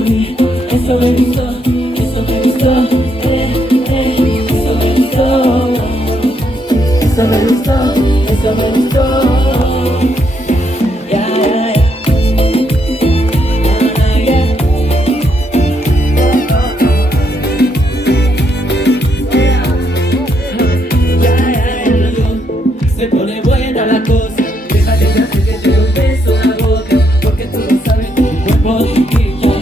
mí. Eso me gustó, eso me gustó, eso me gustó. Eso me gustó, eso me gustó. Se pone buena la cosa, déjate que hace que te dé un beso en la boca, porque tú lo sabes, tu cuerpo chiquilla,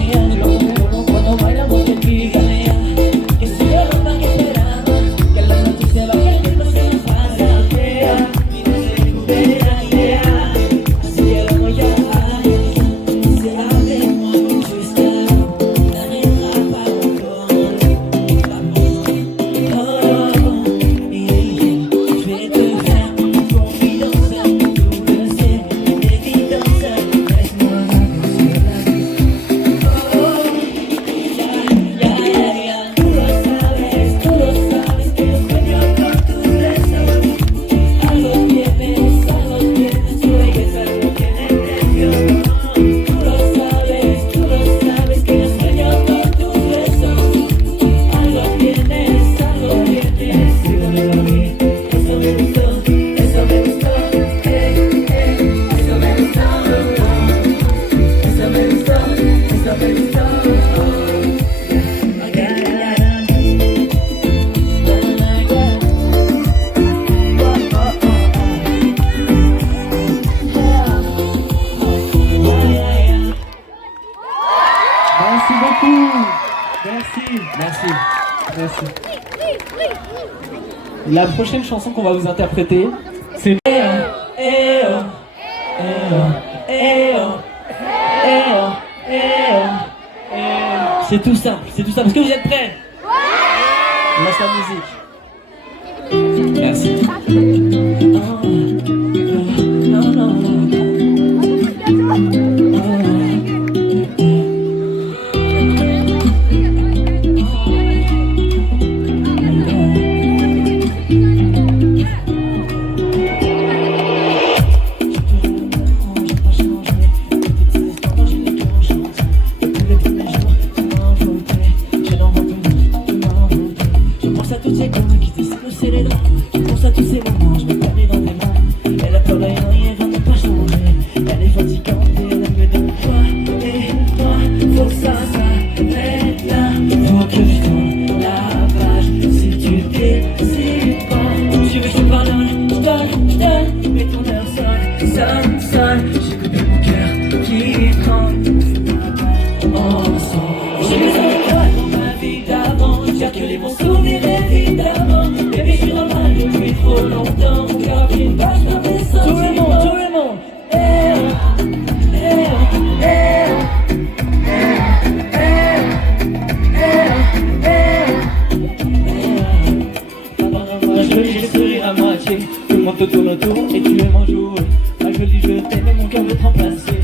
cuando bailamos te pica, que sea lo más que esperamos, que la noche se vaya y no se nos pasa, y no se recupera, así llegamos ya, se abre mucho estar, nadie rapa Merci beaucoup. Merci. Merci. Merci. La prochaine chanson qu'on va vous interpréter, c'est c'est tout simple, Est-ce que vous êtes prêts? Lance la musique. Merci. Toutes ces conneries qui décident de serrer les draps. Je pense à tous ces moments, je me perdais dans tes mains. Elle a peur de rien, elle va ne pas changer. Elle est fatigante et elle aime de toi. Et toi, faut que ça s'arrête là. Faut que je tourne la page. Si tu décides pas, tu veux que je te pardonne, je donne. Mais ton heure sonne. J'écoute plus mon cœur qui tremble. Ensemble, j'ai besoin de toi dans ma vie d'avant. J'ai que les bons souvenirs. Évidemment, bébé, je suis dans le mal depuis trop longtemps. Mon cœur a pris une page dans mes sentiments. Tout le monde. Ma jolie, j'ai le sourire à moitié. Tout le monde te tourne autour et tu aimes en jouer. Ma jolie, je t'aime et mon cœur veut te remplacer.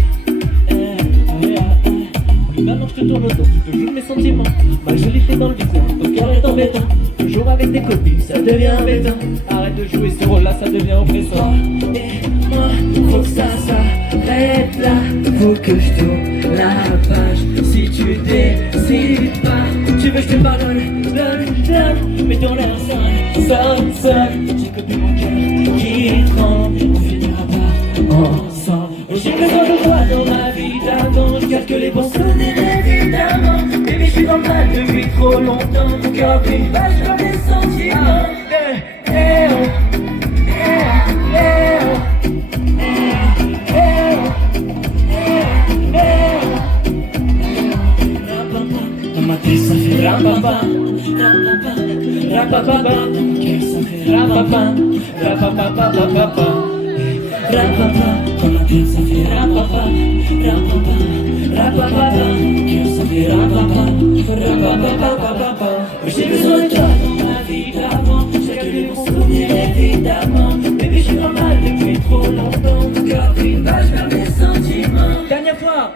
Maintenant je te tourne autour, tu te joues de mes sentiments. Ma jolie fait dans le visage, ton cœur est embêtant. Toujours avec tes copines, ça devient embêtant. Arrête de jouer ce rôle-là, ça devient oppressant. Et moi, faut que ça s'arrête là. Faut que je tourne la page. Si tu décides pas, tu veux que je te pardonne, donne. Mais ton air sonne. J'écoute plus mon cœur qui tremble. On finira pas ensemble. J'ai besoin de toi dans ma vie d'avant. Je garde que les bons souvenirs évidemment. Bébé, je suis dans le mal depuis trop longtemps. Mon cœur a pris une page dans mes sentiments. Dans ma tête ça fait rapapa. Mon cœur ça fait rapapa. Dans ma tête ça fait rapapa. Mon cœur ça fait rapapa. J'ai besoin de toi dans ma vie d'avant. J'ai que les bons souvenirs évidemment. Bébé, je suis dans le mal depuis trop longtemps. Mon cœur a pris une page vers mes sentiments. Dernière fois.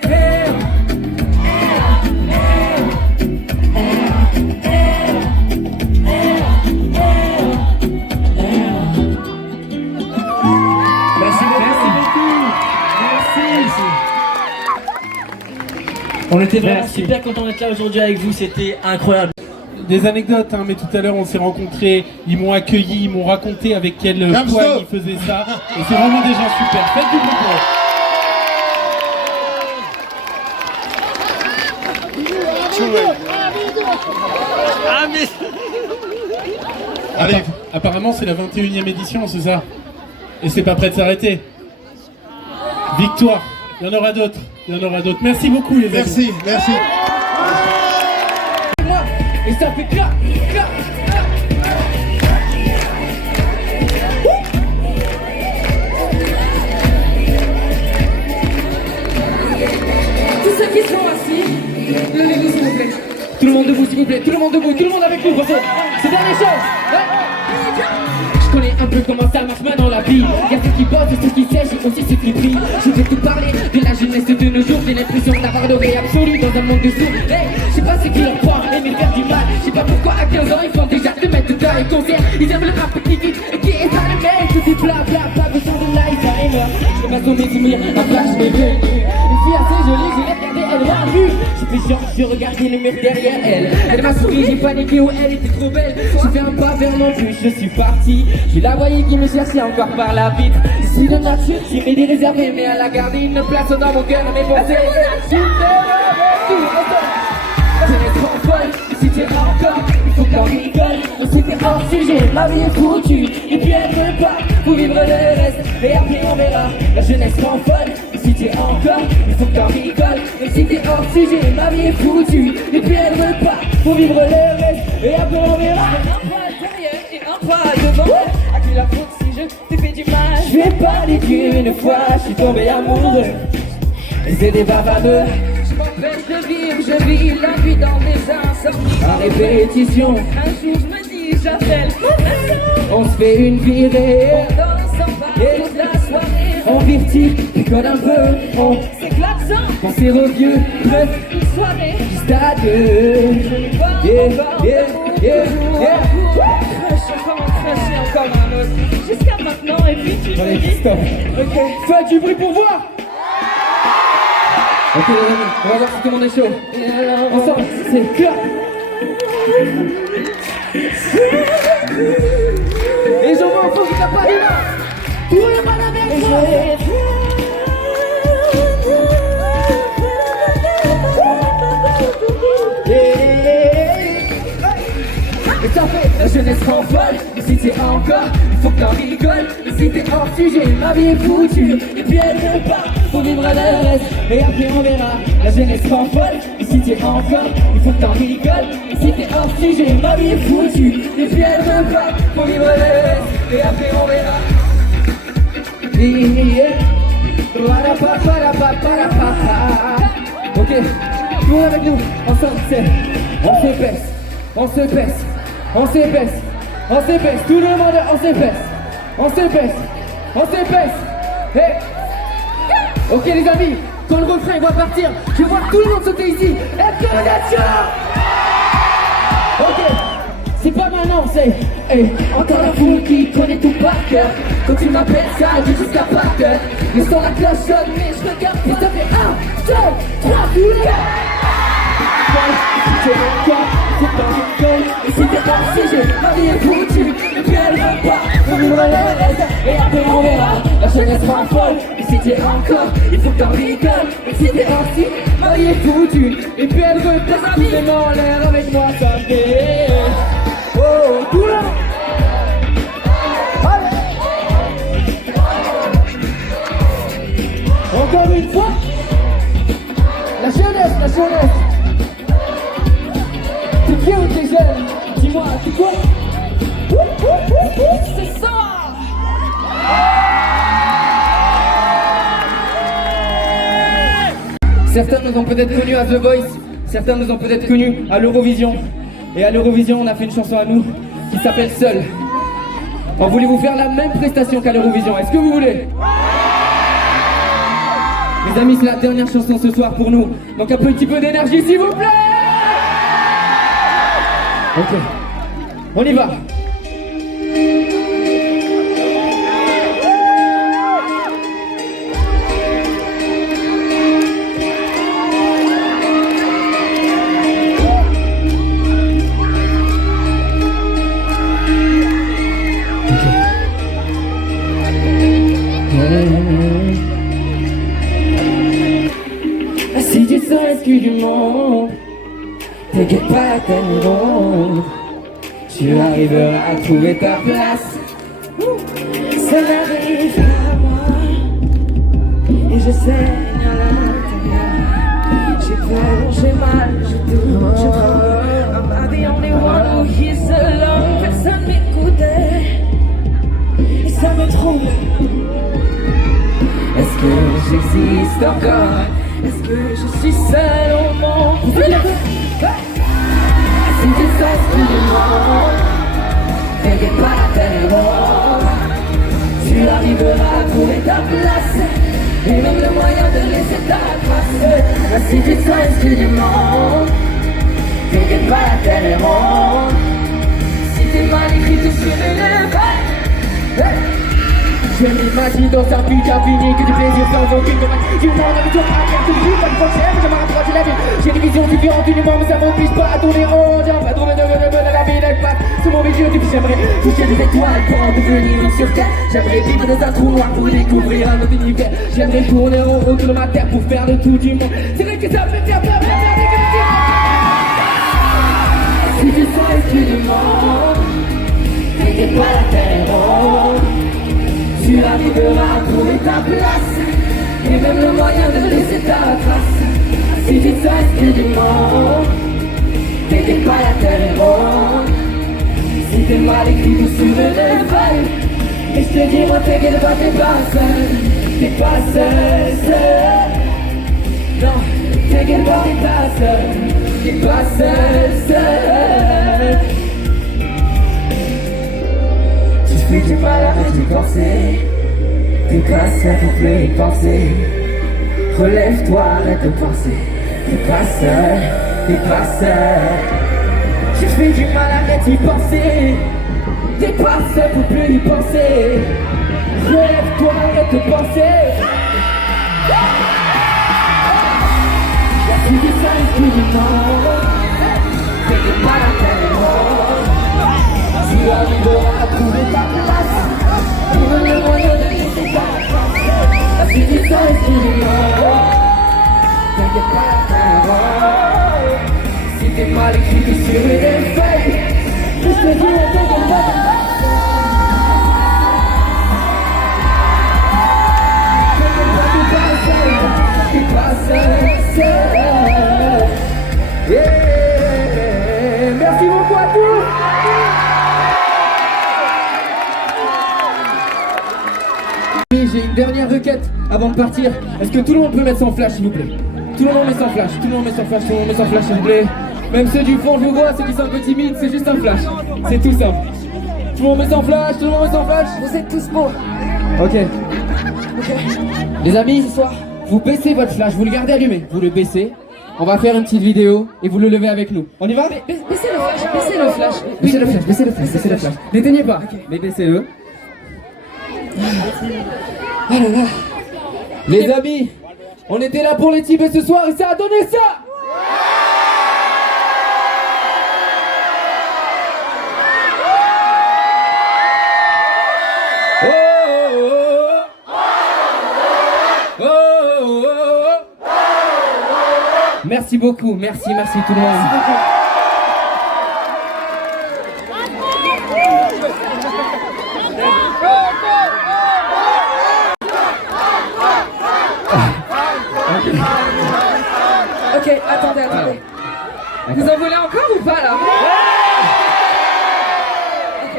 On était vraiment Merci. super contents d'être là aujourd'hui avec vous, c'était incroyable. Des anecdotes, hein, mais tout à l'heure on s'est rencontrés, ils m'ont accueilli, ils m'ont raconté avec quel poids ils faisaient ça. Et c'est vraiment des gens super. Faites du bruit pour eux. Allez, apparemment c'est la 21e édition, c'est ça? Et c'est pas prêt de s'arrêter. Victoire, il y en aura d'autres, il y en aura d'autres. Merci beaucoup les amis. Merci, merci. Et ça fait clap, clap. Tous ceux qui sont assis, levez-vous s'il vous plaît. Tout le monde debout s'il vous plaît, tout le monde debout, tout le monde avec nous, parce que c'est dernière chose. Je connais un peu comment ça marche maintenant la vie. Y'a ceux qui bossent, ceux qui sèchent, et aussi ceux qui prient. Je vais te parler de la jeunesse de nos jours. J'ai l'impression d'avoir l'oreille absolue dans un monde de sourds. Hey, je sais pas ce qui leur prend, aimer faire du mal. Je sais pas pourquoi à 15 ans ils font déjà 2 mètres de taille. Concert, ils aiment le rap qui vite et qui est pas le même. Tout est bla bla, pas besoin de Alzheimer. Je vais m'assommer, souvenir, un flash m'est venu. Une fille assez jolie, je l'ai regardée, elle m'a vu. J'étais genre, je regardais le mur derrière elle. Elle m'a souri, j'ai paniqué, oh elle était trop belle. J'ai fait un pas vers mon but, je suis parti. Je la voyais qui me cherchait encore par la vitre. Je suis de nature, timide et réservé, mais elle a gardé une place dans mon cœur. Mais bon, c'est si t'es encore, il faut qu'on rigole. Si t'es hors sujet, ma vie est foutue. Et puis elle veut pas, faut vivre le reste. Et après on verra, la jeunesse rend folle. Si t'es encore, il faut qu'on rigole. Même si t'es hors sujet, ma vie est foutue. Et puis elle veut pas, faut vivre le reste. Et après on verra. Un pas derrière et un pas devant. À qui la faute si je t'ai fait du mal? Je vais pas les dire une fois, je suis tombé amoureux. Et c'est des bavardeux. Je m'empêche de vivre, je vis la vie dans des insomnies. À répétition, un jour je me dis j'appelle. On se fait une virée, on danse en bas toute la soirée. On vertige, picole un peu, on s'éclate sans penser au vieux. Bref, une soirée juste à deux. Encore un autre, jusqu'à maintenant et puis tu me dis stop. Ok, fais du bruit pour voir. Ok les amis, on va voir si tout le monde est chaud. Ensemble, c'est clap. Et j'en vois un faux qui t'a pas dit là. Tout est mal avec moi. Et ça fait, la jeunesse rend folle. Mais si t'es encore, il faut que t'en rigoles. Mais si t'es hors sujet, ma vie est foutue. Et puis elle veut pas, faut vivre le reste. Et après on verra, la jeunesse rend folle. Mais si t'es encore, il faut que t'en rigoles. Mais si t'es hors sujet, ma vie est foutue. Et puis elle veut pas, faut vivre le reste. Et après on verra. Ok, tout le monde avec nous, ensemble c'est, on s'épaisse, on s'épaisse, on s'épaisse, on s'épaisse, tout le monde on s'épaisse, on s'épaisse, on s'épaisse. Hey. Ok les amis, quand le refrain va partir, je vais voir tout le monde sauter ici. Est-ce que vous êtes chaud? Ok, c'est pas maintenant, c'est hey. Encore la foule qui connaît tout par cœur. Quand tu m'appelles ça, je dis jusqu'à pas cœur. Le son la cloche sonne, mais je regarde et ça fait 1, 2, 3, tout le monde. Si tu veux quoi, c'est pas une gueule. Et si t'es pas sujet, ma vie est foutue. Et puis elle veut pas, on vivre le reste. Et après on verra, la jeunesse rend folle. Et si t'es encore, il faut que t'en rigoles. Et si t'es parti, ma vie est foutue. Et puis elle veut pas, tous les mains en l'air avec moi, ça fait. Oh, tout le monde. Encore une fois, la jeunesse, la jeunesse. T'es qui ou t'es jeune? Dis-moi, c'est quoi? C'est ça. Certains nous ont peut-être connus à The Voice, certains nous ont peut-être connus à l'Eurovision. Et à l'Eurovision, on a fait une chanson à nous qui s'appelle Seul. On voulait vous faire la même prestation qu'à l'Eurovision. Est-ce que vous voulez? Les amis, c'est la dernière chanson ce soir pour nous. Donc un petit peu d'énergie s'il vous plaît. Ok, on y va. T'inquiète pas, t'es ronde. Tu arriveras à trouver ta place. Ça n'arrive pas à moi. Et je saigne à l'intérieur. J'ai peur, j'ai mal, je doute, je crois. I'm the only one who hears alone. Personne m'écoutait. Et ça me trouble. Est-ce que j'existe encore? Est-ce que je suis seul au monde? Si tu sais ce que je demande, t'inquiète pas, la terre est ronde. Tu arriveras à trouver ta place. Et même le moyen de laisser ta trace. Si tu sais ce que je demande, t'inquiète pas, la terre est ronde. Si t'es mal écrit, tu sur une vague. Je m'imagine dans un but infini que du plaisir sans aucune dommage. Je demande avec toi à faire tout le jour, pas de prochaine, je m'approche de la vie. J'ai des visions différentes du monde, mais ça m'oblige pas à tourner rond. J'ai pas trouvé de la vie, elle passe sur mon milieu. Depuis j'aimerais toucher des étoiles pour en devenir une sur terre. J'aimerais vivre dans un trou noir pour découvrir un autre univers. J'aimerais tourner en rond autour de ma terre pour faire le tour du monde. C'est vrai que ça fait faire peur, si tu sais ce que tu demandes, t'inquiète pas, la terre est ronde. Tu arriveras à trouver ta place. Et même le moyen de laisser ta trace. Si tu sais ce que tu demandes, t'inquiète pas, la terre est ronde. Si t'es mal écrit tout sur une feuille. Et je te dis, moi t'inquiète pas, t'es pas seul. T'es pas seul, seul. Non, t'inquiète pas, t'es pas seul. T'es pas seul, seul. Tu fais du mal avec tes pensées. T'es pas seul, tu peux y penser. Relève-toi, arrête de penser. T'es pas seul, t'es pas seul. Tu fais du mal, arrête d'y penser. T'es pas seul, tu peux y penser. Relève-toi, arrête de penser. Si tu sais ce que tu demandes, t'inquiète pas, la terre est ronde. Tu arriveras à trouver ta place. Pour le moyen de laisser ta trace. Si tu sais ce que tu demandes, t'inquiète pas, la terre est ronde. Si t'es mal écrit, t'es sur une feuille. Je te dis, t'inquiète pas. T'es pas seul, seul. Yeah. Merci beaucoup à tous. J'ai une dernière requête avant de partir. Est-ce que tout le monde peut mettre son flash, s'il vous plaît? Tout le monde met son flash, tout le monde met son flash, tout le monde met son flash, s'il vous plaît. Même ceux du fond, je vous vois, ceux qui sont un peu timides, c'est juste un flash. C'est tout simple. Tout le monde met son flash, tout le monde met son flash. Vous êtes tous beaux. Ok. Les amis, ce soir, vous baissez votre flash, vous le gardez allumé, vous le baissez. On va faire une petite vidéo et vous le levez avec nous. On y va? Baissez le flash, baissez le flash. Baissez le flash, baissez le flash, baissez le flash. N'éteignez pas, mais baissez-le. Ah là là. Les amis, on était là pour les types ce soir et ça a donné ça. Merci beaucoup, merci tout le monde. Ok, attendez. Vous en voulez encore ou pas là? Ok.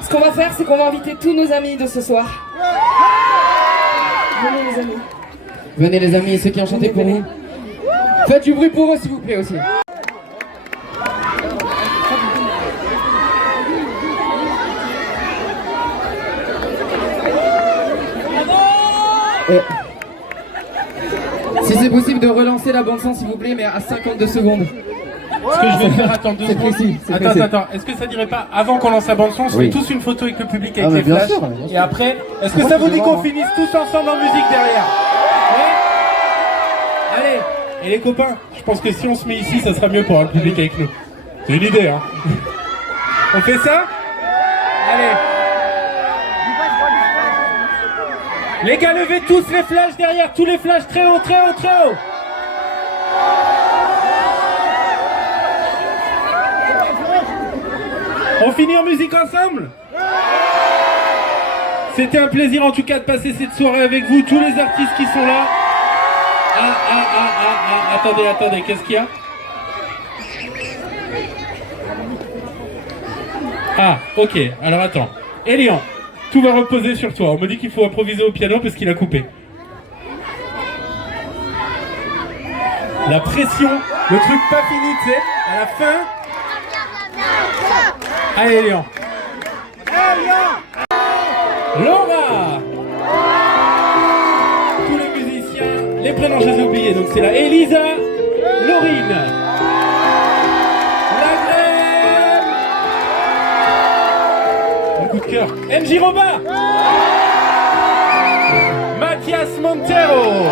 Ce qu'on va faire, c'est qu'on va inviter tous nos amis de ce soir. Venez les amis. Venez les amis, ceux qui ont chanté pour vous. Faites du bruit pour eux s'il vous plaît aussi. Si c'est possible de relancer la bande son s'il vous plaît, mais à 52 secondes. Ce que je vais faire, attends 2 C'est secondes. précis, c'est Attends, précis. attends, est-ce que ça dirait pas, avant qu'on lance la bande son, on se Oui. fait tous une photo avec le public avec Ah, mais les bien flashs. sûr, bien sûr. Et après, est-ce que ça vous dit qu'on finisse tous ensemble en musique derrière? Oui. Allez. Et les copains, je pense que si on se met ici, ça sera mieux pour avoir le public avec nous. C'est une idée, hein. On fait ça? Allez. Les gars, levez tous les flashs derrière, tous les flashs très haut, très haut, très haut. On finit en musique ensemble? C'était un plaisir en tout cas de passer cette soirée avec vous, tous les artistes qui sont là. Attendez, qu'est-ce qu'il y a? Ah, ok, alors attends. Elian, tout va reposer sur toi. On me dit qu'il faut improviser au piano parce qu'il a coupé. La pression, le truc pas fini, tu sais, à la fin. Allez, Elian. Laura. Tous les musiciens, les prénoms je les ai oubliés, donc c'est la Elisa, Laurine, la Grêle, un coup de cœur, MJ Roba, Mathias Montero,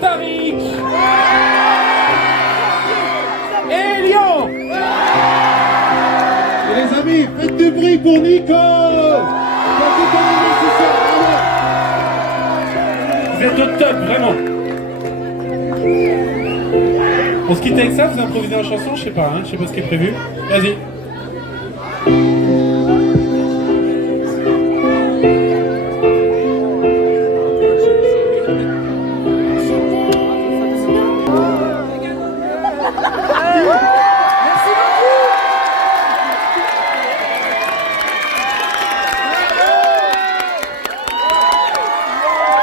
Tariq, Elian. Et les amis, faites du bruit pour Nico. Vous êtes au top, vraiment. On se quitte avec ça, vous improvisez en chanson, je sais pas ce qui est prévu. Vas-y.